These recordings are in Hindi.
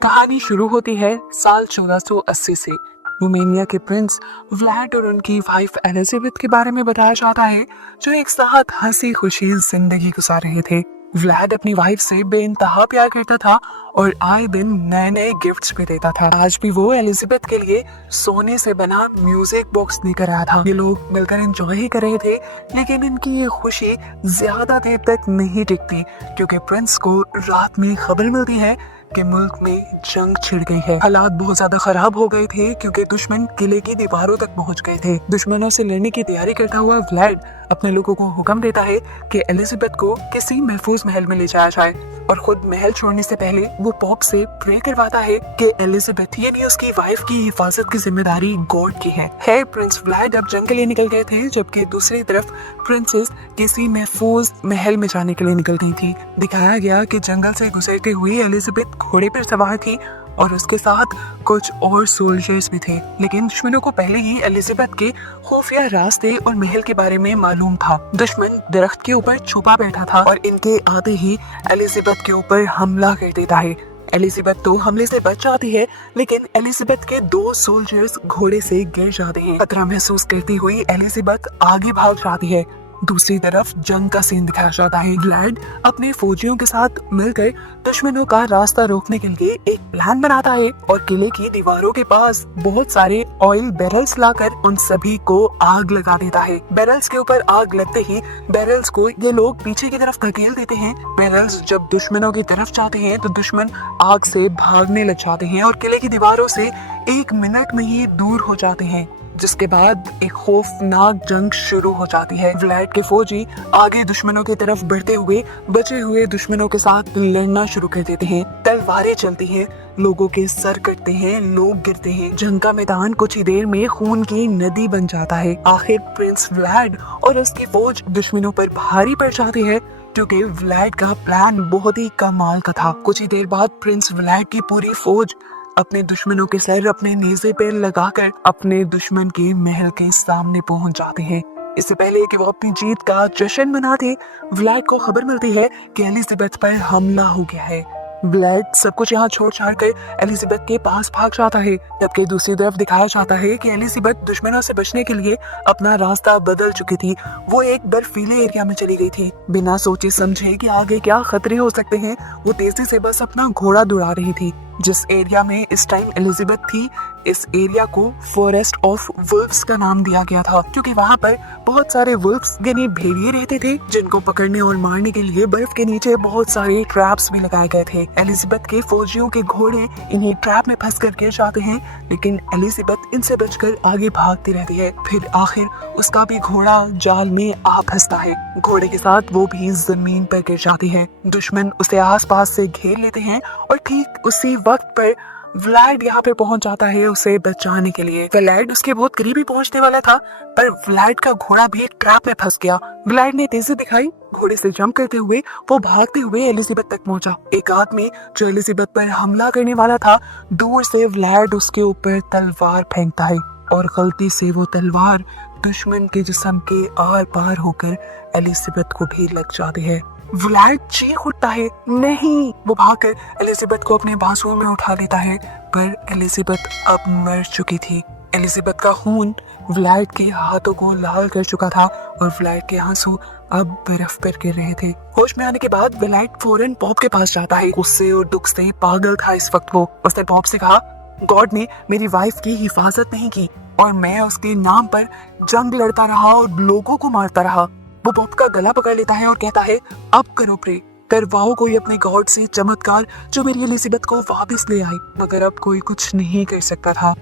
कहानी शुरू होती है साल 1480 से। रोमानिया के प्रिंस व्लाड और उनकी वाइफ एलिजाबेथ के बारे में बताया जाता है, जो एक साथ हंसी खुशी जिंदगी गुजार रहे थे। व्लाड अपनी वाइफ से बेइंतहा प्यार करता था और आए दिन नए नए गिफ्ट्स भी देता था। आज भी वो एलिजाबेथ के लिए सोने से बना म्यूजिक बॉक्स लेकर आया था। ये लोग मिलकर एंजॉय ही कर रहे थे, लेकिन इनकी ये खुशी ज्यादा देर तक नहीं टिकती, क्योंकि प्रिंस को रात में खबर मिलती है कि मुल्क में जंग छिड़ गई है। हालात बहुत ज्यादा खराब हो गए थे, क्योंकि दुश्मन किले की दीवारों तक पहुंच गए थे। दुश्मनों से लड़ने की तैयारी करता हुआ व्लाड अपने लोगों को हुक्म देता है कि एलिजाबेथ को किसी महफूज महल में ले जाया जाए, और खुद महल छोड़ने से पहले वो पॉप से प्रे करवाता है कि एलिजाबेथ यानी उसकी वाइफ की हिफाजत की जिम्मेदारी गॉड की है। प्रिंस व्लाड अब जंग के लिए निकल गए थे, जबकि दूसरी तरफ प्रिंसेस किसी महफूज महल में जाने के लिए निकल गई थी। दिखाया गया कि जंगल से गुजरते हुए एलिजाबेथ घोड़े पर सवार थी और उसके साथ कुछ और सोल्जर्स भी थे, लेकिन दुश्मनों को पहले ही एलिजाबेथ के खुफिया रास्ते और महल के बारे में मालूम था। दुश्मन दरख्त के ऊपर छुपा बैठा था और इनके आते ही एलिजाबेथ के ऊपर हमला कर देता है। एलिजाबेथ तो हमले से बच जाती है, लेकिन एलिजाबेथ के 2 सोल्जर्स घोड़े से गिर जाते हैं। खतरा महसूस करती हुई एलिजाबेथ आगे भाग जाती है। दूसरी तरफ जंग का सीन दिखाया जाता है। व्लाड अपने फौजियों के साथ मिलकर दुश्मनों का रास्ता रोकने के लिए एक प्लान बनाता है और किले की दीवारों के पास बहुत सारे ऑयल बैरल्स लाकर उन सभी को आग लगा देता है। बैरल्स के ऊपर आग लगते ही बैरल्स को ये लोग पीछे की तरफ धकेल देते हैं। बैरल्स जब दुश्मनों की तरफ जाते हैं तो दुश्मन आग से भागने लग जाते हैं और किले की दीवारों से 1 मिनट में ही दूर हो जाते हैं, जिसके बाद एक खौफनाक जंग शुरू हो जाती है। व्लाड के फौजी आगे दुश्मनों की तरफ बढ़ते हुए बचे हुए दुश्मनों के साथ लड़ना शुरू कर देते हैं। तलवारें चलती हैं, लोगों के सर कटते हैं, लोग गिरते हैं। जंग का मैदान कुछ ही देर में खून की नदी बन जाता है। आखिर प्रिंस व्लाड और उसकी फौज दुश्मनों पर भारी पड़ जाती है, क्योंकि व्लाड का प्लान बहुत ही कमाल का था। कुछ ही देर बाद प्रिंस व्लाड की पूरी फौज अपने दुश्मनों के सर अपने नेज़े पे लगाकर अपने दुश्मन के महल के सामने पहुंच जाते हैं। इससे पहले कि वो अपनी जीत का जश्न मनाते, व्लाड को खबर मिलती है कि एलिजाबेथ पर हमला हो गया है। व्लाड सब कुछ यहाँ छोड़ छाड़ कर एलिजाबेथ के पास भाग जाता है, जबकि दूसरी तरफ दिखाया जाता है कि एलिजाबेथ दुश्मनों से बचने के लिए अपना रास्ता बदल चुकी थी। वो एक बर्फीले एरिया में चली गई थी। बिना सोचे समझे कि आगे क्या खतरे हो सकते हैं, वो तेजी से बस अपना घोड़ा दौड़ा रही थी। जिस एरिया में इस टाइम एलिजाबेथ थी, इस एरिया को फॉरेस्ट ऑफ वुल्व्स का नाम दिया गया था, क्योंकि वहाँ पर बहुत सारे वुल्व्स यानी भेड़िए रहते थे, जिनको पकड़ने और मारने के लिए बर्फ के नीचे बहुत सारे ट्रैप्स भी लगाए गए थे। एलिजाबेथ के फौजियों के घोड़े इन्हीं ट्रैप में फंस कर गिर जाते हैं, लेकिन एलिजाबेथ इनसे बचकर आगे भागती रहती है। फिर आखिर उसका भी घोड़ा जाल में आ फंसता है। घोड़े के साथ वो भी जमीन पर गिर जाती है। दुश्मन उसे आसपास से घेर लेते हैं और ठीक उसी वक्त पर व्लाड यहाँ पे पहुंच जाता है उसे बचाने के लिए। व्लाड उसके बहुत करीबी पहुंचने वाला था, पर व्लाड का घोड़ा भी ट्रैप में फंस गया। व्लाड ने तेजी दिखाई, घोड़े से जंप करते हुए वो भागते हुए एलिजाबेथ तक पहुंचा। एक आदमी जो एलिजाबेथ पर हमला करने वाला था, दूर से व्लाड उसके ऊपर तलवार फेंकता है और गलती से वो तलवार दुश्मन के जिस्म के आर पार होकर एलिजाबेथ को भी लग जाती है। व्लाड चीख उठता है, नहीं! वो भागकर एलिजाबेथ को अपने बाजुओं में उठा लेता है, पर एलिजाबेथ अब मर चुकी थी। एलिजाबेथ का खून व्लाड के हाथों को लाल कर चुका था और व्लाड के आंसू अब बर्फ पर गिर रहे थे। होश में आने के बाद व्लाड फौरन पॉप के पास जाता है। गुस्से और दुख से पागल था इस वक्त वो। उसने पॉप से कहा, गॉड ने मेरी वाइफ की हिफाजत नहीं की और मैं उसके नाम पर जंग लड़ता रहा और लोगों को मारता रहा। वो पॉप का गला पकड़ लेता है और कहता है, अब करो प्रे, करवाओ कोई अपने गॉड से चमत्कार जो मेरी एलिजाबेथ को वापस ले आए। मगर अब कोई कुछ नहीं कर सकता था।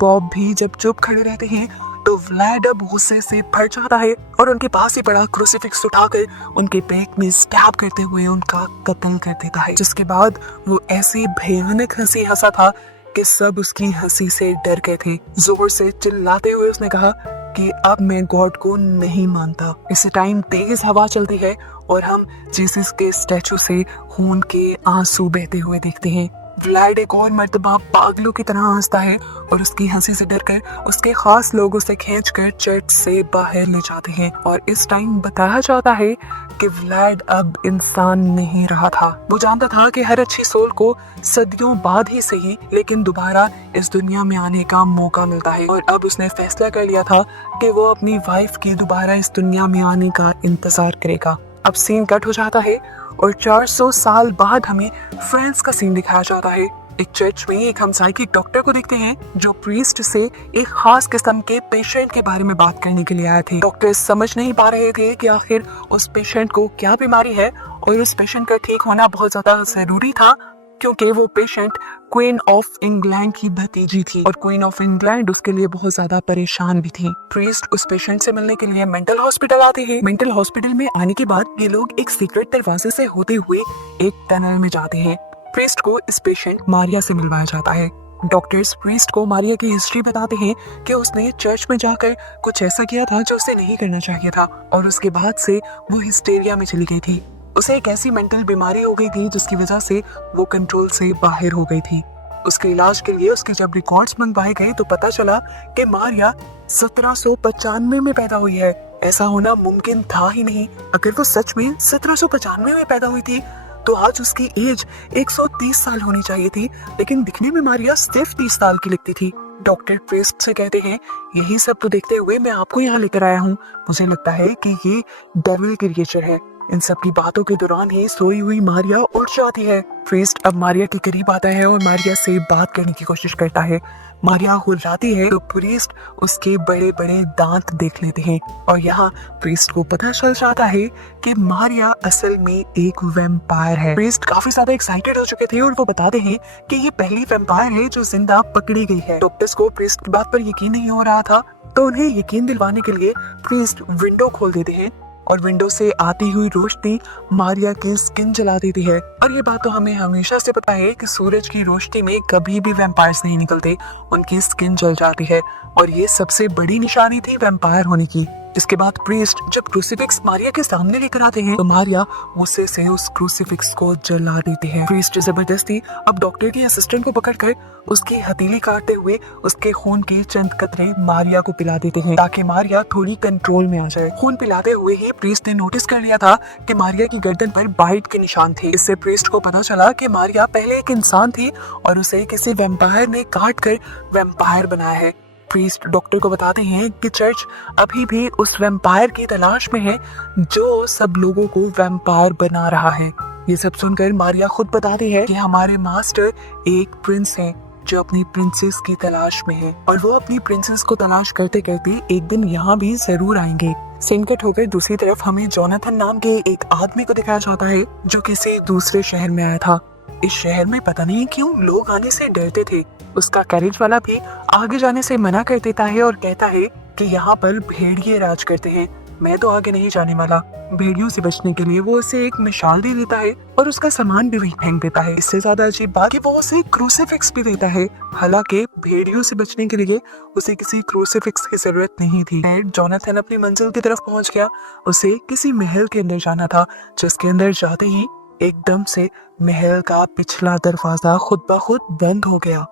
पॉप भी जब चुप खड़े रहते हैं तो व्लाड अब गुस्से से भर जाता है और उनके पास ही पड़ा क्रूसीफिक्स उठाकर उनके पेट में स्टैब करते हुए उनका कत्ल कर देता है। जिसके बाद वो ऐसी भयानक हंसी हंसा था कि सब उसकी हंसी से डर गए थे। जोर से चिल्लाते हुए उसने कहा कि अब मैं गॉड को नहीं मानता। इस टाइम तेज हवा चलती है और हम जीसस के स्टैचू से खून के आंसू बहते हुए देखते हैं। व्लाड एक और मर्तबा पागलों की तरह हंसता है और उसकी हंसी से डरकर उसके खास लोग उसे खींचकर चर्च से बाहर ले जाते हैं। और इस टाइम बताया जाता है कि व्लाड अब इंसान नहीं रहा था। वो जानता था कि हर अच्छी सोल को सदियों बाद ही सही लेकिन दोबारा इस दुनिया में आने का मौका मिलता है, और अब उसने फैसला कर लिया था कि वो अपनी वाइफ के दोबारा इस दुनिया में आने का इंतजार करेगा। अब सीन कट हो जाता है और 400 साल बाद हमें फ्रांस का सीन दिखाया जाता है। एक चर्च में एक हम साइकिक डॉक्टर को देखते हैं जो प्रीस्ट से एक खास किस्म के पेशेंट के बारे में बात करने के लिए आए थे। डॉक्टर समझ नहीं पा रहे थे कि आखिर उस पेशेंट को क्या बीमारी है, और उस पेशेंट का ठीक होना बहुत ज्यादा जरूरी था क्योंकि वो पेशेंट क्वीन ऑफ इंग्लैंड की भतीजी थी और क्वीन ऑफ इंग्लैंड उसके लिए बहुत ज्यादा परेशान भी थी। प्रीस्ट उस पेशेंट से मिलने के लिए मेंटल हॉस्पिटल आते हैं। मेंटल हॉस्पिटल में आने के बाद ये लोग एक सीक्रेट दरवाजे से होते हुए एक टनल में जाते हैं। प्रीस्ट को इस पेशेंट मारिया से मिलवाया जाता है। डॉक्टर्स प्रीस्ट को मारिया की हिस्ट्री बताते हैं कि उसने चर्च में जाकर कुछ ऐसा किया था जो उसे नहीं करना चाहिए था, और उसके बाद से वो हिस्टेरिया में चली गई थी। उसे एक ऐसी मेंटल बीमारी हो गई थी जिसकी वजह से वो कंट्रोल से बाहर हो गई थी। उसके इलाज के लिए उसके जब रिकॉर्ड्स मंगवाए गए तो पता चला कि मारिया 1795 में पैदा हुई है। ऐसा होना मुमकिन था ही नहीं। अगर वो सच में 1795 में पैदा हुई थी तो आज उसकी एज 130 साल होनी चाहिए थी, लेकिन दिखने में मारिया सिर्फ 30 साल की लगती थी। डॉक्टर प्रीस्ट से कहते हैं, यही सब तो देखते हुए मैं आपको यहाँ लेकर आया हूँ। मुझे लगता है कि ये डेविल क्रिएचर है। इन सब की बातों के दौरान ही सोई हुई मारिया उठ जाती है। प्रीस्ट अब मारिया के करीब आता है और मारिया से बात करने की कोशिश करता है। मारिया जाती है तो प्रीस्ट उसके बड़े बड़े दांत देख लेते हैं, और यहाँ प्रीस्ट को पता चल जाता है कि मारिया असल में एक वैम्पायर है। प्रीस्ट काफी ज्यादा एक्साइटेड हो चुके थे और वो बताते हैं कि ये पहली वैम्पायर है जो जिंदा पकड़ी गई है। डॉक्टर्स को प्रीस्ट की बात पर यकीन नहीं हो रहा था, तो उन्हें यकीन दिलवाने के लिए प्रीस्ट विंडो खोल देते हैं और विंडो से आती हुई रोशनी मारिया की स्किन जला देती है। और ये बात तो हमें हमेशा से पता है कि सूरज की रोशनी में कभी भी वैम्पायर्स नहीं निकलते, उनकी स्किन जल जाती है, और ये सबसे बड़ी निशानी थी वैम्पायर होने की। इसके बाद प्रीस्ट जब क्रूसीफिक्स मारिया के सामने लेकर आते हैं तो मारिया गुस्से से उस क्रूसीफिक्स को जला देती है। प्रीस्ट जबरदस्ती अब डॉक्टर के असिस्टेंट को पकड़कर उसकी हथेली काटते हुए उसके खून के चंद कतरे मारिया को पिला देते हैं ताकि मारिया थोड़ी कंट्रोल में आ जाए। खून पिलाते हुए ही प्रीस्ट ने नोटिस कर लिया था कि मारिया की गर्दन पर बाइट के निशान थे। इससे प्रीस्ट को पता चला कि मारिया पहले एक इंसान थी और उसे किसी वैम्पायर ने काट कर वैम्पायर बनाया है। प्रीस्ट डॉक्टर को बताते हैं कि चर्च अभी भी उस वैम्पायर की तलाश में है जो सब लोगों को वैम्पायर बना रहा है। ये सब सुनकर मारिया खुद बताती है कि हमारे मास्टर एक प्रिंस हैं जो अपनी प्रिंसेस की तलाश में है, और वो अपनी प्रिंसेस को तलाश करते करते एक दिन यहाँ भी जरूर आएंगे। सीन कट होकर दूसरी तरफ हमें जोनाथन नाम के एक आदमी को दिखाया जाता है जो किसी दूसरे शहर में आया था। इस शहर में पता नहीं क्यों लोग आने से डरते थे। उसका कैरेज वाला भी आगे जाने से मना कर देता है और कहता है कि यहाँ पर भेड़िए राज करते हैं, मैं तो आगे नहीं जाने वाला। भेड़ियों से बचने के लिए वो उसे एक मिसाल दे देता है और उसका सामान भी वहीं फेंक देता है। इससे ज्यादा अजीब बात कि वो उसे क्रूसीफिक्स भी देता है, हालांकि भेड़ियों से बचने के लिए उसे किसी क्रूसीफिक्स की जरूरत नहीं थी। जोनाथन अपनी मंजिल की तरफ पहुंच गया। उसे किसी महल के अंदर जाना था, जिसके अंदर जाते ही एकदम से महल का पिछला दरवाजा खुद ब खुद बंद हो गया।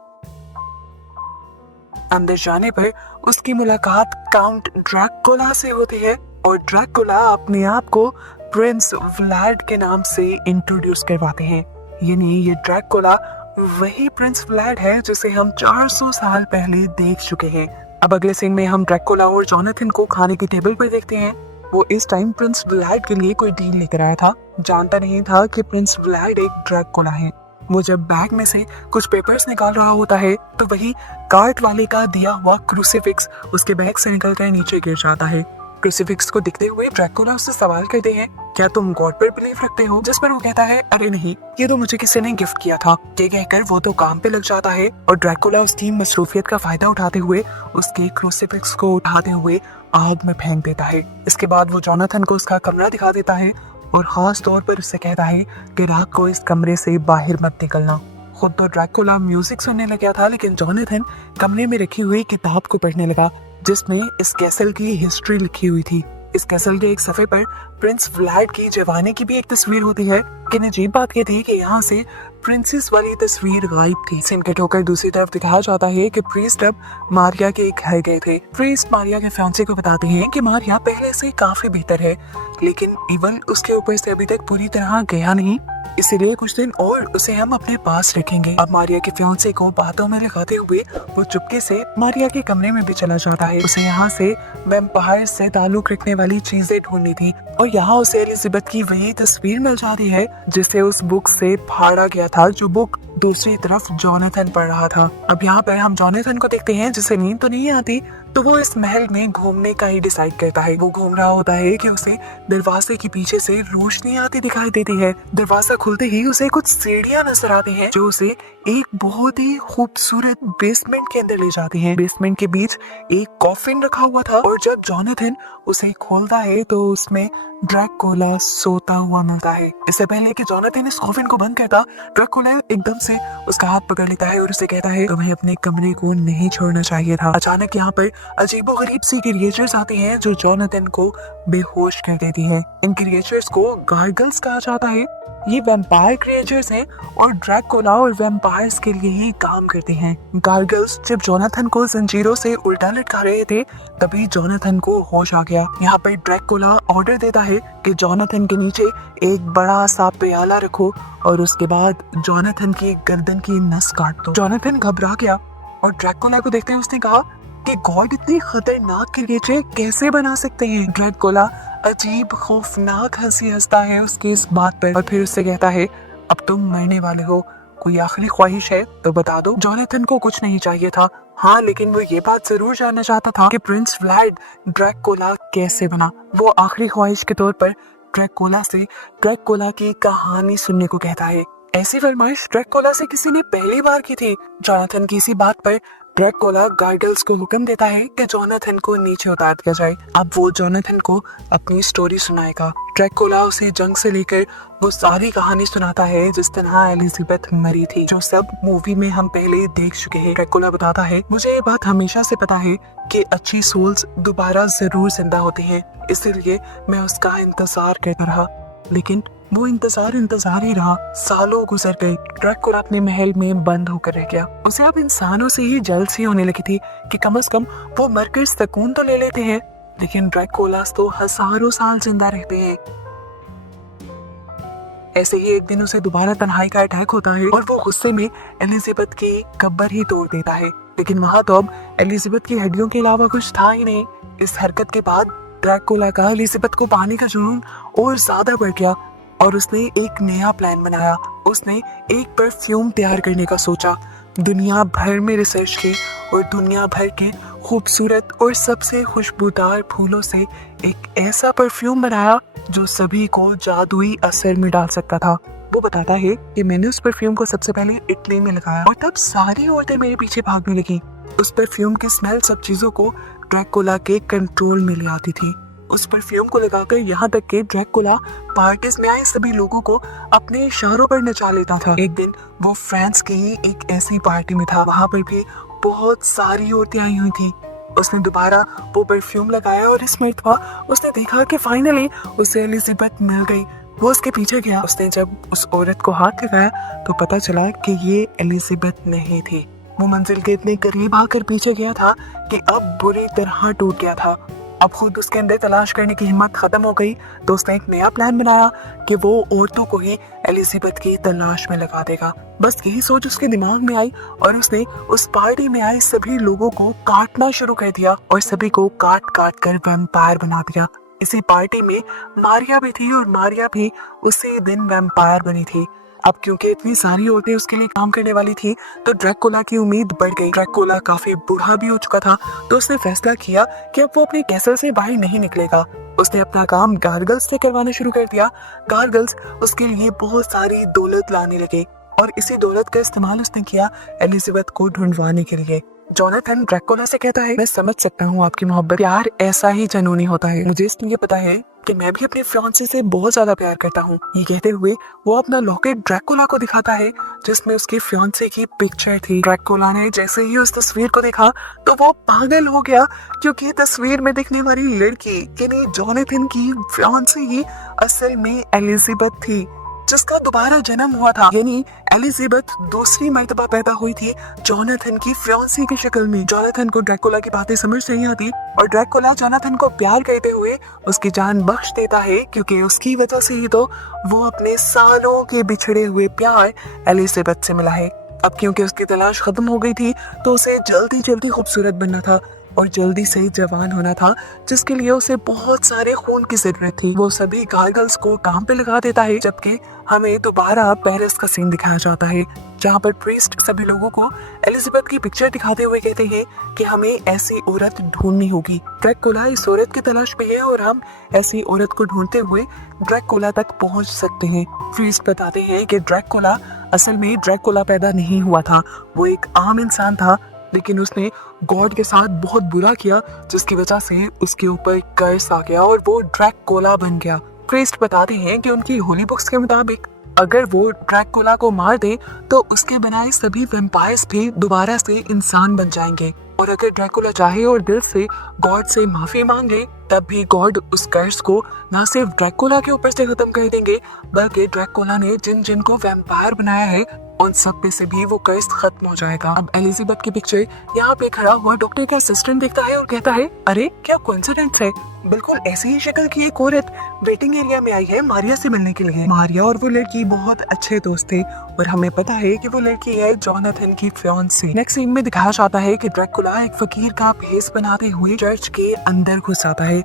अंदर जाने पर उसकी मुलाकात काउंट ड्रैकुला से होती है और ड्रैकुला अपने आप को प्रिंस व्लाड के नाम से इंट्रोड्यूस करवाते हैं। यानी ये ड्रैकुला वही प्रिंस व्लाड है जिसे हम 400 साल पहले देख चुके हैं। अब अगले सीन में हम ड्रैकुला और जोनाथन को खाने की टेबल पर देखते हैं। वो इस टाइम प्रिंस व्लाड के लिए कोई डील लेकर आया था, जानता नहीं था कि प्रिंस व्लाड एक ड्रैकुला है। वो जब बैग में से कुछ पेपर्स निकाल रहा होता है तो वही कार्ट वाले का दिया हुआ क्रूसीफिक्स उसके बैग से निकलकर नीचे गिर जाता है। क्रूसीफिक्स को दिखते हुए ड्रैकुला उससे सवाल करते हैं, क्या तुम गॉड पर बिलीव रखते हो? जिस पर वो कहता है, अरे नहीं, ये तो मुझे किसी ने गिफ्ट किया था। ये कहकर वो तो काम पे लग जाता है और ड्रैकुला उसकी मसरूफियत का फायदा उठाते हुए उसके क्रूसीफिक्स को उठाते हुए आग में फेंक देता है। इसके बाद वो जोनाथन को उसका कमरा दिखा देता है और खास तौर पर उससे कहता है कि रात को इस कमरे से बाहर मत निकलना। खुद तो ड्रैकुला म्यूजिक सुनने लगा था, लेकिन जोनाथन कमरे में रखी हुई किताब को पढ़ने लगा जिसमें इस कैसल की हिस्ट्री लिखी हुई थी। इस कैसल के एक सफे पर प्रिंस व्लाड की जवानी की भी एक तस्वीर होती है। लेकिन अजीब बात ये थी कि यहाँ से प्रिंसेस वाली तस्वीर गायब थी। सीन कट होकर दूसरी तरफ दिखाया जाता है कि प्रीस्ट अब मारिया के घर गए थे। प्रीस्ट मारिया के फियांसे को बताते हैं कि मारिया पहले से काफी बेहतर है, लेकिन इवन उसके ऊपर से अभी तक पूरी तरह गया नहीं, इसलिए कुछ दिन और उसे हम अपने पास रखेंगे। अब मारिया के फियांसे को बातों में लगाते हुए वो चुपके से मारिया के कमरे में भी चला जाता है। उसे यहाँ से वैम्पायर से ताल्लुक रखने वाली चीजें ढूंढनी थी और यहाँ उसे एलिजाबेथ की वही तस्वीर मिल जाती है जिसे उस बुक से फाड़ा गया था, जो बुक दूसरी तरफ जोनाथन पढ़ रहा था। अब यहाँ पर हम जोनाथन को देखते हैं जिसे नींद तो नहीं आती, तो वो इस महल में घूमने का ही डिसाइड करता है। वो घूम रहा होता है कि उसे दरवाजे के पीछे से रोशनी आती दिखाई देती है। दरवाजा खुलते ही उसे कुछ सीढ़ियां नजर आती हैं जो उसे एक बहुत ही खूबसूरत बेसमेंट के अंदर ले जाती हैं। बेसमेंट के बीच एक कॉफिन रखा हुआ था और जब जोनाथन उसे खोलता है तो उसमें ड्रैकुला सोता हुआ मिलता है। इससे पहले कि जोनाथन इस कॉफिन को बंद करता, ड्रैकुला एकदम से उसका हाथ पकड़ लेता है और उसे कहता है तुम्हें अपने कमरे को नहीं छोड़ना चाहिए था। अचानक यहाँ पर अजीबोगरीब सी क्रिएचर्स आती हैं जो जोनाथन को बेहोश कर देती हैं। इन क्रिएचर्स को गार्गल्स कहा जाता है। ये वैम्पायर क्रिएचर्स हैं और ड्रैकुला और वैम्पायर्स के लिए ही काम करते हैं। गार्गल्स जब जोनाथन को जंजीरों से उल्टा लटका रहे थे तभी जोनाथन को होश आ गया। यहाँ पर ड्रैकुला ऑर्डर देता है कि जोनाथन के नीचे एक बड़ा सा प्याला रखो और उसके बाद जोनाथन की गर्दन की नस काट दो। जोनाथन घबरा गया और ड्रैकुला को देखते ही उसने कहा कि गॉड इतनी खतरनाक क्रिएचर कैसे बना सकते हैं। ड्रैकुला अजीब खौफनाक हंसी हंसता है उसकी इस बात पर और फिर उससे कहता है अब तुम मरने वाले हो, कोई आखिरी ख्वाहिश है तो बता दो। जोनाथन को कुछ नहीं चाहिए था, हाँ, लेकिन वो ये बात जरूर जानना चाहता था कि प्रिंस व्लाड ड्रैकुला कैसे बना। वो आखिरी ख्वाहिश के तौर पर ड्रैकुला से ड्रैकुला की कहानी सुनने को कहता है। ऐसी फरमाइश ड्रैकुला से किसी ने पहली बार की थी। जोनाथन की इसी बात पर ड्रैकुला गार्गल्स को हुक्म देता है कि जोनाथन को नीचे उतार दिया जाए। अब वो जोनाथन को अपनी स्टोरी सुनाएगा। ड्रैकुला उसे जंग से लेकर वो सारी कहानी सुनाता है जिस तरह एलिजाबेथ मरी थी, जो सब मूवी में हम पहले ही देख चुके हैं। ड्रैकुला बताता है मुझे ये बात हमेशा से पता है कि अच्छी सोल्स दोबारा जरूर जिंदा होती हैं, इसलिए मैं उसका इंतजार करता रहा, लेकिन वो इंतजार ही रहा। सालों गुजर गए। ड्रैकुला अपने महल में बंद होकर रह गया। उसे अब इंसानों से ही जलसी होने लगी थी कि कम से कम वो मरकर सुकून तो ले लेते हैं, लेकिन ड्रैकुलास तो हजारों साल जिंदा रहते हैं। ऐसे ही एक दिन उसे दोबारा तन्हाई का अटैक होता है और वो गुस्से में एलिजाबेथ की कब्र ही तोड़ देता है, लेकिन वहां तो अब एलिजाबेथ की हड्डियों के अलावा कुछ था ही नहीं। इस हरकत के बाद ड्रैकुला का एलिजाबेथ को पाने का जुनून और ज्यादा बढ़ गया और उसने एक नया प्लान बनाया। उसने एक परफ्यूम तैयार करने का सोचा। दुनिया भर में रिसर्च की और दुनिया भर के खूबसूरत और सबसे खुशबूदार फूलों से एक ऐसा परफ्यूम बनाया जो सभी को जादुई असर में डाल सकता था। वो बताता है कि मैंने उस परफ्यूम को सबसे पहले इटली में लगाया और तब सारी औरतें मेरे पीछे भागने लगी। उस परफ्यूम की स्मेल सब चीजों को ड्रैकुला के कंट्रोल में ले आती थी। उस परफ्यूम को लगाकर यहाँ तक कि ड्रैकुला पार्टीज में आए सभी लोगों को अपने इशारों पर नचा लेता था। एक दिन वो फ्रांस की ही एक ऐसी पार्टी में था, वहाँ पर भी बहुत सारी औरतें आई हुई थी। उसने दोबारा वो परफ्यूम लगाया और इस मर्तबा उसने देखा कि फाइनली उसे एलिजाबेथ मिल गई। वो उसके पीछे गया। उसने जब उस औरत को हाथ लगाया तो पता चला कि ये एलिजाबेथ नहीं थी। वो मंजिल के इतने करीब आकर पीछे गया था कि अब बुरी तरह टूट गया था। अब खुद उसके अंदर तलाश करने की हिम्मत खत्म हो गई, तो उसने एक नया प्लान बनाया कि वो औरतों को ही एलिजाबेथ की तलाश में लगा देगा। बस यही सोच उसके दिमाग में आई और उसने उस पार्टी में आए सभी लोगों को काटना शुरू कर दिया और सभी को काट काट कर वैम्पायर बना दिया। इसी पार्टी में मारिया भी थी और मारिया भी उसी दिन वैम्पायर बनी थी। अब क्योंकि इतनी सारी औरतें उसके लिए काम करने वाली थी तो ड्रैकुला की उम्मीद बढ़ गई। ड्रैकुला काफी बूढ़ा भी हो चुका था, तो उसने फैसला किया कि अब वो अपने कैसल से बाहर नहीं निकलेगा। उसने अपना काम गार्गल्स से करवाना शुरू कर दिया। गार्गल्स उसके लिए बहुत सारी दौलत लाने लगे और इसी दौलत का इस्तेमाल उसने किया एलिजाबेथ को ढूंढवाने के लिए। जोनाथन ड्रैकुला से कहता है मैं समझ सकता हूँ आपकी मोहब्बत, प्यार ऐसा ही जुनूनी होता है। मुझे इसलिए पता है कि मैं भी अपने फियांसे से बहुत ज्यादा प्यार करता हूँ। ये कहते हुए वो अपना लॉकेट ड्रैकुला को दिखाता है जिसमें उसकी फियांसे की पिक्चर थी। ड्रैकुला ने जैसे ही उस तस्वीर को देखा तो वो पागल हो गया, क्योंकि तस्वीर में दिखने वाली लड़की यानी जोनाथन की फियांसे ही असल में एलिजाबेथ थी, जिसका दोबारा जन्म हुआ था। यानी एलिजाबेथ दूसरी मर्तबा पैदा हुई थी जोनाथन की फियांसे की शक्ल में। जोनाथन को ड्रैकुला की बातें समझ नहीं आती और ड्रैकुला जोनाथन को प्यार करते हुए उसकी जान बख्श देता है, क्योंकि उसकी वजह से ही तो वो अपने सालों के बिछड़े हुए प्यार एलिजाबेथ से मिला है। अब क्योंकि उसकी तलाश खत्म हो गई थी तो उसे जल्दी जल्दी खूबसूरत बनना था और जल्दी से जवान होना था, जिसके लिए उसे बहुत सारे खून की जरूरत थी। वो सभी गार्गल्स को काम पे लगा देता है, जबकि हमें दोबारा पेरिस का सीन दिखाया जाता है, जहाँ पर प्रीस्ट सभी लोगों को एलिजाबेथ की पिक्चर दिखाते हुए कहते हैं कि हमें ऐसी औरत ढूंढनी होगी। ड्रैकुला इस औरत की तलाश में है और हम ऐसी औरत को ढूंढते हुए ड्रैकुला तक पहुंच सकते हैं। प्रीस्ट बताते हैं कि ड्रैकुला असल में ड्रैकुला पैदा नहीं हुआ था, वो एक आम इंसान था, लेकिन उसने गॉड के साथ बहुत बुरा किया, जिसकी वजह से उसके ऊपर कर्स आ गया और वो ड्रैकुला बन गया। प्रीस्ट बताते हैं कि उनकी होली बुक्स के मुताबिक अगर वो ड्रैकुला को मार दे तो उसके बनाए सभी वैम्पायर्स भी दोबारा से इंसान बन जाएंगे, और अगर ड्रैकुला चाहे और दिल से गॉड से माफी मांगे तब भी गॉड उस कर्स को न सिर्फ ड्रैकुला के ऊपर से खत्म कर देंगे, बल्कि ड्रैकुला ने जिन जिन को वैम्पायर बनाया है उन सब पे से भी वो कर्स खत्म हो जाएगा। अब एलिजाबेथ की पिक्चर यहाँ पे खड़ा हुआ डॉक्टर का असिस्टेंट देखता है और कहता है, अरे क्या कोइंसिडेंस है, बिल्कुल ऐसी ही शक्ल की एक औरत वेटिंग एरिया में आई है मारिया से मिलने के लिए। मारिया और वो लड़की बहुत अच्छे दोस्त थे और हमें पता है कि वो लड़की है जोनाथन की फियांसे। नेक्स्ट सीन में दिखाया जाता है कि ड्रैकुला एक फकीर का भेष बनाते हुए चर्च के अंदर घुस आता है।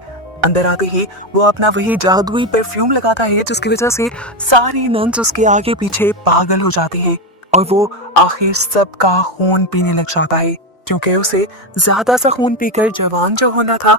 अंदर आते ही वो अपना वही जादुई परफ्यूम लगाता है, जिसकी वजह से सारी नन्स उसके आगे पीछे पागल हो जाती है और वो आखिर सबका खून पीने लग जाता है, क्योंकि उसे ज्यादा सा खून पीकर जवान जो होना था।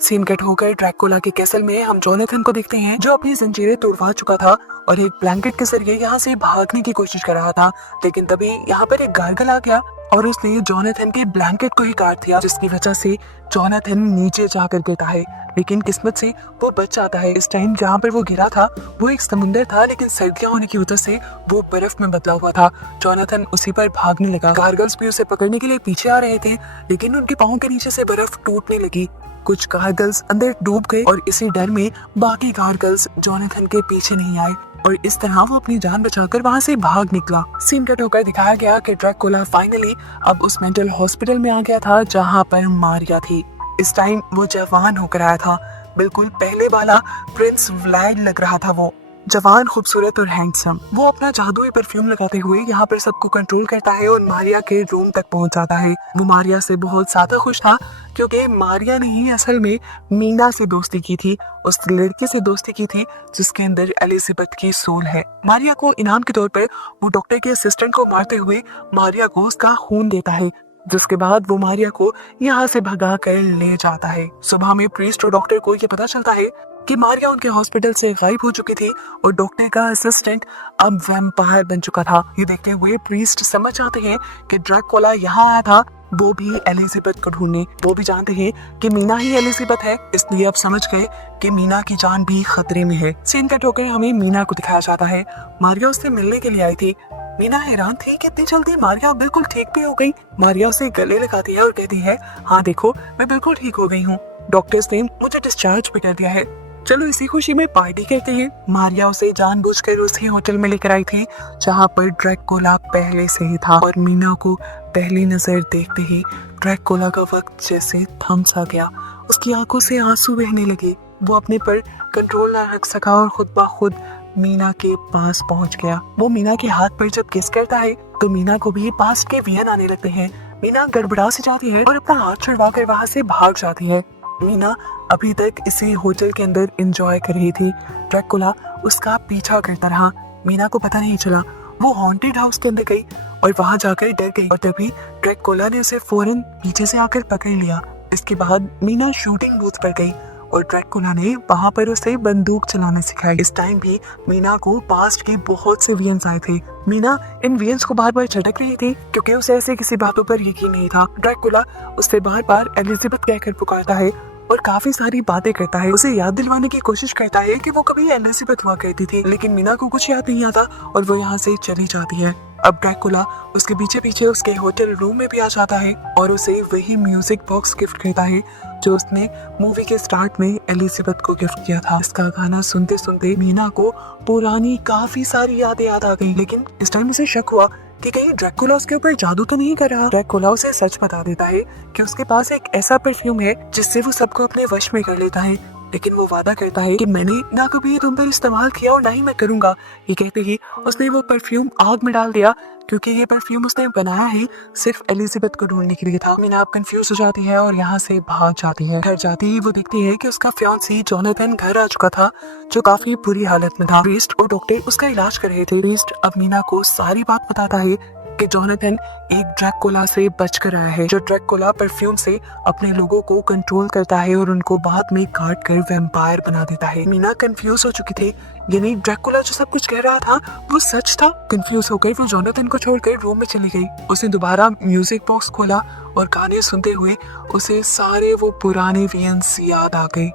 सीन कट होकर ड्रैकुला के कैसल में हम जोनाथन को देखते हैं, जो अपनी जंजीरें तोड़वा चुका था और एक ब्लैंकेट के जरिए यहाँ से भागने की कोशिश कर रहा था, लेकिन तभी यहाँ पर एक गार्गल आ गया और उसने जोनाथन के ब्लैंकेट को ही काट दिया, जिसकी वजह से जोनाथन नीचे जाकर गिरता है, लेकिन किस्मत से वो बच जाता है। इस टाइम जहाँ पर वो गिरा था वो एक समुंदर था, लेकिन सर्दियां होने की वजह से वो बर्फ में बदला हुआ था। जोनाथन उसी पर भागने लगा। गार्गल्स भी उसे पकड़ने के लिए पीछे आ रहे थे, लेकिन उनके पाँव के नीचे से बर्फ टूटने लगी। कुछ गार्गल्स अंदर डूब गए और इसी डर में बाकी गार्गल्स जोनाथन के पीछे नहीं आए और इस तरह वो अपनी जान बचाकर वहां से भाग निकला। सीन कट होकर दिखाया गया कि ड्रैकुला फाइनली अब उस मेंटल हॉस्पिटल में आ गया था जहां पर मारिया थी। इस टाइम वो जवान होकर आया था, बिल्कुल पहले वाला प्रिंस व्लाड लग रहा था। वो जवान, खूबसूरत और हैंडसम। वो अपना जादुई परफ्यूम लगाते हुए यहाँ पर सबको कंट्रोल करता है और मारिया के रूम तक पहुंच जाता है। वो मारिया से बहुत ज्यादा खुश था, क्योंकि मारिया ने ही असल में मीना से दोस्ती की थी, उस लड़के से दोस्ती की थी जिसके अंदर एलिजाबेथ की सोल है। मारिया को इनाम के तौर पर वो डॉक्टर के असिस्टेंट को मारते हुए मारिया को उसका खून देता है, जिसके बाद वो मारिया को यहाँ से भगा कर ले जाता है। सुबह में प्रीस्ट और डॉक्टर को ये पता चलता है कि मारिया उनके हॉस्पिटल से गायब हो चुकी थी और डॉक्टर का असिस्टेंट अब वैम्पायर बन चुका था। ये देखते हुए प्रीस्ट समझ जाते हैं कि ड्रैकुला यहाँ आया था वो भी एलिजाबेथ को ढूंढने। वो भी जानते हैं कि मीना ही एलिजाबेथ है, इसलिए अब समझ गए कि मीना की जान भी खतरे में है। सीन कट होकर हमें मीना को दिखाया जाता है। मारिया उससे मिलने के लिए आई थी। मीना हैरान थी कि इतनी जल्दी मारिया बिल्कुल ठीक भी हो गई। मारिया उसे गले लगाती है और कहती है, हाँ देखो मैं बिल्कुल ठीक हो गई हूँ, डॉक्टर्स ने मुझे डिस्चार्ज भी कर दिया है, चलो इसी खुशी में पार्टी करते हैं। मारिया उसे जानबूझकर उसी होटल में लेकर आई थी जहाँ पर ड्रैकुला पहले से ही था और मीना को पहली नजर देखते ही ड्रैकुला का वक्त जैसे थम सा गया। उसकी आंखों से आंसू बहने लगे। वो अपने पर कंट्रोल ना रख सका और खुद ब खुद मीना के पास पहुंच गया। वो मीना के हाथ पर जब किस करता है तो मीना को भी पास के वियन आने लगते हैं। मीना गड़बड़ा सी जाती है और अपना हाथ छुड़वा कर वहाँ से भाग जाती है। मीना अभी तक इसी होटल के अंदर एंजॉय कर रही थी। ड्रैकुला उसका पीछा करता रहा। मीना को पता नहीं चला। वो हॉन्टेड हाउस के अंदर गई और वहां जाकर डर गई और तभी ड्रैकुला ने उसे फौरन पीछे से आकर पकड़ लिया। इसके बाद मीना शूटिंग बूथ पर गई और ड्रैकुला ने वहां पर उसे बंदूक चलाना सिखाई। इस टाइम भी मीना को पास्ट के बहुत से वियंस आए थे। मीना इन वियंस को बार बार झटक रही थी क्योंकि उसे ऐसे किसी बातों पर यकीन नहीं था। ड्रैकुला उससे बार बार एलिजाबेथ कहकर पुकारता है और काफी सारी बातें करता है। उसे याद दिलवाने की कोशिश करता है कि वो कभी एलिजाबेथ हुआ करती थी, लेकिन मीना को कुछ याद नहीं आता और वो यहाँ से चली जाती है। अब ड्रैकुला उसके पीछे पीछे उसके होटल रूम में भी आ जाता है और उसे वही म्यूजिक बॉक्स गिफ्ट करता है जो उसने मूवी के स्टार्ट में एलिजाबेथ को गिफ्ट किया था। इसका गाना सुनते सुनते मीना को पुरानी काफी सारी यादें याद आ गई, लेकिन इस टाइम उसे शक हुआ कि कहीं ड्रैकुला उसके ऊपर जादू तो नहीं कर रहा। ड्रैकुला उसे सच बता देता है कि उसके पास एक ऐसा परफ्यूम है जिससे वो सबको अपने वश में कर लेता है, लेकिन वो वादा करता है कि मैंने ना कभी तुम पर इस्तेमाल किया और ना ही मैं करूंगा। ये कहते ही उसने वो परफ्यूम आग में डाल दिया, क्योंकि ये परफ्यूम उसने बनाया ही सिर्फ एलिजाबेथ को ढूंढने के लिए था। मीना अब कंफ्यूज हो जाती है और यहाँ से भाग जाती है। घर जाते ही वो देखती है कि उसका फियांसी जोनाथन घर आ चुका था, जो काफी बुरी हालत में था। प्रीस्ट और डॉक्टर उसका इलाज कर रहे थे। प्रीस्ट अब मीना को सारी बात बताता है कि जोनाथन एक ड्रैकुला से बचकर आया है, जो ड्रैकुला परफ्यूम से अपने लोगों को कंट्रोल करता है और उनको बाद में काट कर वैम्पायर बना देता है। मीना कंफ्यूज हो चुकी थी, यानी ड्रैकुला जो सब कुछ कह रहा था वो सच था। कंफ्यूज होकर वो जोनाथन को छोड़कर रूम में चली गई। उसने दोबारा म्यूजिक बॉक्स खोला और गाने सुनते हुए उसे सारे वो पुराने वियंस याद आ गए।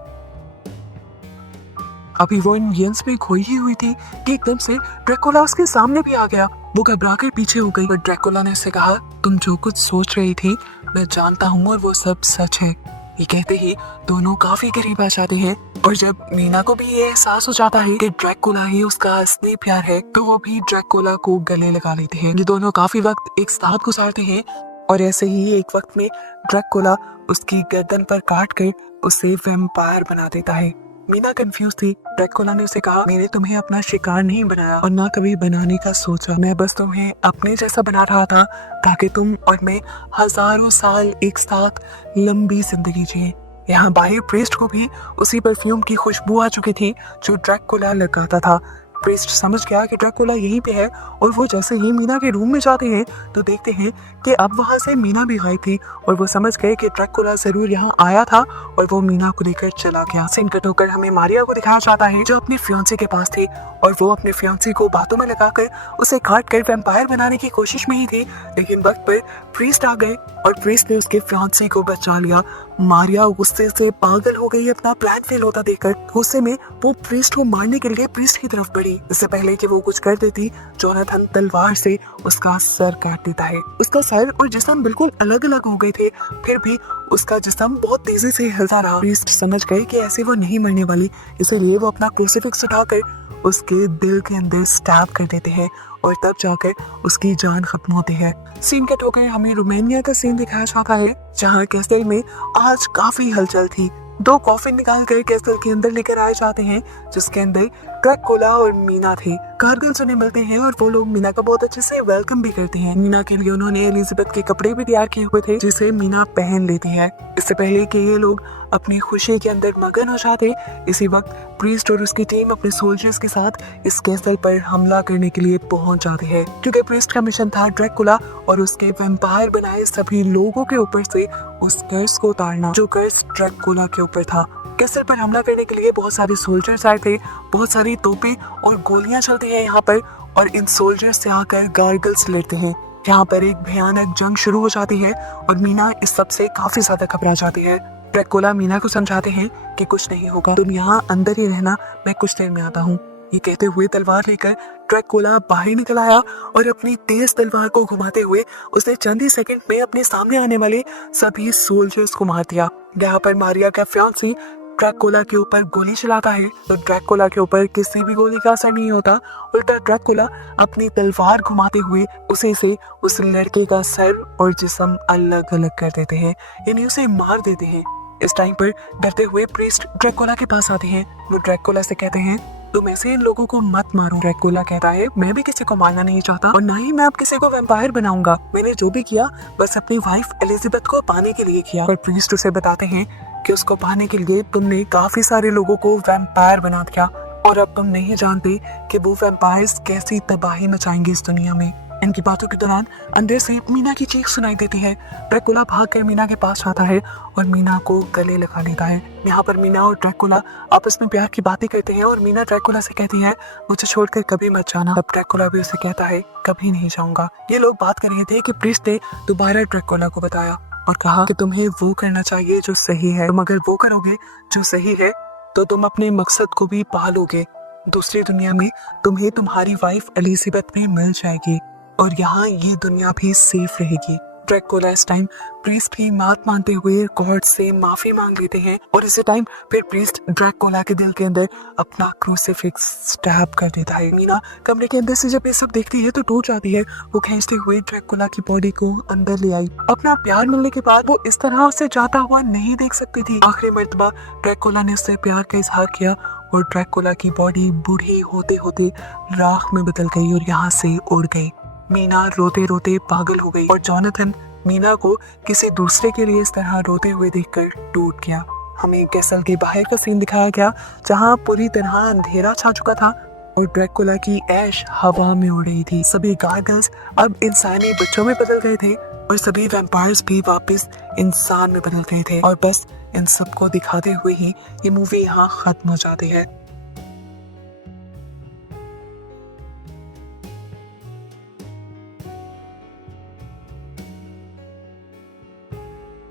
अभी वो इन वियंस में खोई ही हुई थी कि एकदम से ड्रैकुला उसके सामने भी आ गया। वो घबराकर पीछे हो गई, पर ड्रैकुला ने उससे कहा, तुम जो कुछ सोच रही थी मैं जानता हूँ और वो सब सच है। ये कहते ही दोनों काफी करीब आ जाते हैं और जब मीना को भी ये एहसास हो जाता है कि ड्रैकुला ही उसका असली प्यार है, तो वो भी ड्रैकुला को गले लगा लेते हैं। ये दोनों काफी वक्त एक साथ गुजारते हैं और ऐसे ही एक वक्त में ड्रैकुला उसकी गर्दन पर काट कर उसे वैम्पायर बना देता है। मीना कंफ्यूज थी। ड्रैकुला ने उसे कहा, मैंने तुम्हें अपना शिकार नहीं बनाया और ना कभी बनाने का सोचा, मैं बस तुम्हें अपने जैसा बना रहा था ताकि तुम और मैं हजारों साल एक साथ लंबी जिंदगी जिए। यहाँ बाहर प्रीस्ट को भी उसी परफ्यूम की खुशबू आ चुकी थी जो ड्रैकुला लगाता था। प्रीस्ट समझ गया कि ड्रैकुला यहीं पे है और वो जैसे ही मीना के रूम में जाते हैं तो देखते हैं कि अब वहां से मीना भी गायब थी और वो समझ गए कि ड्रैकुला जरूर यहाँ आया था और वो मीना को लेकर चला गया। सीन कट होकर हमें मारिया को दिखाया जाता है जो अपने फियांसे के पास थी और वो अपने फियांसे को बातों में लगाकर उसे काट कर वैम्पायर बनाने की कोशिश में ही थी, लेकिन वक्त पर प्रीस्ट आ गए और प्रीस्ट ने उसके फियांसे को बचा लिया। मारिया गुस्से से पागल हो गई अपना प्लान फेल होता देखकर। गुस्से में वो प्रीस्ट को मारने के लिए प्रीस्ट की तरफ बढ़ी। इससे पहले कि वो कुछ कर देती, जोनाथन तलवार से उसका सर काट देता है। उसका सर और जिस्म बिल्कुल अलग अलग हो गए थे, फिर भी उसका जिस्म बहुत तेजी से हिलता रहा। प्रीस्ट समझ गए कि ऐसे वो नहीं मरने वाली, इसीलिए वो अपना क्रूसीफिक्स उठाकर उसके दिल के अंदर स्टैब कर देते हैं और तब जाकर उसकी जान खत्म होती है। सीन कट होकर हमें रोमानिया का सीन दिखाया जाता है जहाँ कैसल में आज काफी हलचल थी। दो कॉफिन निकाल कर कैसल के अंदर लेकर आए जाते हैं जिसके अंदर ड्रैकुला और मीना थे। कारगिल उन्हें मिलते हैं और वो लोग मीना का बहुत अच्छे से वेलकम भी करते हैं। मीना के लिए उन्होंने एलिजाबेथ के कपड़े भी तैयार किए हुए थे जिसे मीना पहन लेती है। इससे पहले कि ये लोग अपनी खुशी के अंदर मगन हो जाते, इसी वक्त प्रीस्ट और उसकी टीम अपने सोल्जर्स के साथ इस कैसल पर हमला करने के लिए पहुंच जाते हैं, क्योंकि प्रीस्ट का मिशन था ड्रैकुला और उसके वैम्पायर बनाए सभी लोगों के ऊपर से उस कर्स को उतारना जो कर्स ड्रैकुला के ऊपर था। कैसल पर हमला करने के लिए बहुत सारे सोल्जर्स आए थे, बहुत सारी तोपें और गोलियां चलती हैं यहाँ पर और इन सोल्जर्स से आकर गार्गल्स लड़ते हैं। यहाँ पर एक भयानक जंग शुरू हो जाती है और मीना इस सब से काफी ज्यादा घबरा जाती है। ड्रैकुला मीना को समझाते हैं कि कुछ नहीं होगा, तुम यहाँ अंदर ही रहना, मैं कुछ देर में आता हूँ। ये कहते हुए तलवार लेकर ड्रैकुला बाहर निकल आया और अपनी तेज तलवार को घुमाते हुए उसने चंद ही सेकंड में अपने सामने आने वाले सभी सोल्जर्स को मार दिया। यहाँ पर मारिया का फियांसी ड्रैकुला के ऊपर गोली चलाता है तो ड्रैकुला के ऊपर किसी भी गोली का असर नहीं होता। उल्टा ड्रैकुला अपनी तलवार घुमाते हुए उसे से उस लड़के का सर और जिस्म अलग अलग कर देते हैं, यानी उसे मार देते हैं। इस टाइम पर डरते हुए प्रीस्ट ड्रैकुला के पास आते हैं। वो ड्रैकुला से कहते हैं, तुम ऐसे इन लोगों को मत मारो। ड्रैकुला कहता है, मैं भी किसी को मारना नहीं चाहता और ना ही मैं अब किसी को वैम्पायर बनाऊंगा। मैंने जो भी किया बस अपनी वाइफ एलिजाबेथ को पाने के लिए किया। और प्रीस्ट उसे बताते हैं कि उसको पाने के लिए तुमने काफी सारे लोगों को वैम्पायर बना दिया और अब तुम नहीं जानते कि वो वैम्पायर्स कैसी तबाही मचाएंगे इस दुनिया में। इनकी बातों के दौरान अंदर से मीना की चीख सुनाई देती है। ड्रैकुला भागकर मीना के पास आता है और मीना को गले लगा लेता है। यहाँ पर मीना और ड्रैकुला आपस में प्यार की बातें करते हैं और मीना ड्रैकुला से कहती है, मुझे छोड़कर कभी मत जाना। तब ड्रैकुला भी उसे कहता है, कभी नहीं जाऊंगा। ये लोग बात कर रहे थे कि प्रीस्ट ने दोबारा ड्रैकुला को बताया और कहा कि तुम्हें वो करना चाहिए जो सही है। तुम अगर वो करोगे जो सही है तो तुम अपने मकसद को भी पा लोगे। दूसरी दुनिया में तुम्हें तुम्हारी वाइफ एलिजाबेथ भी मिल जाएगी और यहाँ ये दुनिया भी सेफ रहेगी। ड्रैकुला इस टाइम प्रीस्ट की बात मानते हुए गॉड से माफी मांग लेते हैं और इसी टाइम फिर प्रीस्ट ड्रैकुला के दिल के अंदर अपना क्रूसीफिक्स स्टैब कर देता है। मीना कमरे के अंदर से जब ये सब देखती है तो टूट जाती है। वो खींचते हुए ड्रैकुला की बॉडी को अंदर ले आई। अपना प्यार मिलने के बाद वो इस तरह उसे जाता हुआ नहीं देख सकती थी। आखिरी मर्तबा ड्रैकुला ने उससे प्यार का इजहार किया और ड्रैकुला की बॉडी बूढ़ी होते होते राख में बदल गई और यहाँ से उड़ गई। मीना रोते रोते पागल हो गई और जोनाथन मीना को किसी दूसरे के लिए इस तरह रोते हुए देखकर टूट गया। हमें कैसल के बाहर का सीन दिखाया गया जहां पूरी तरह अंधेरा छा चुका था और ड्रैकुला की ऐश हवा में उड़ रही थी। सभी गार्गल्स अब इंसानी बच्चों में बदल गए थे और सभी वैम्पायर्स भी वापस इंसान में बदल गए थे और बस इन सबको दिखाते हुए ही ये मूवी यहाँ खत्म हो जाती है।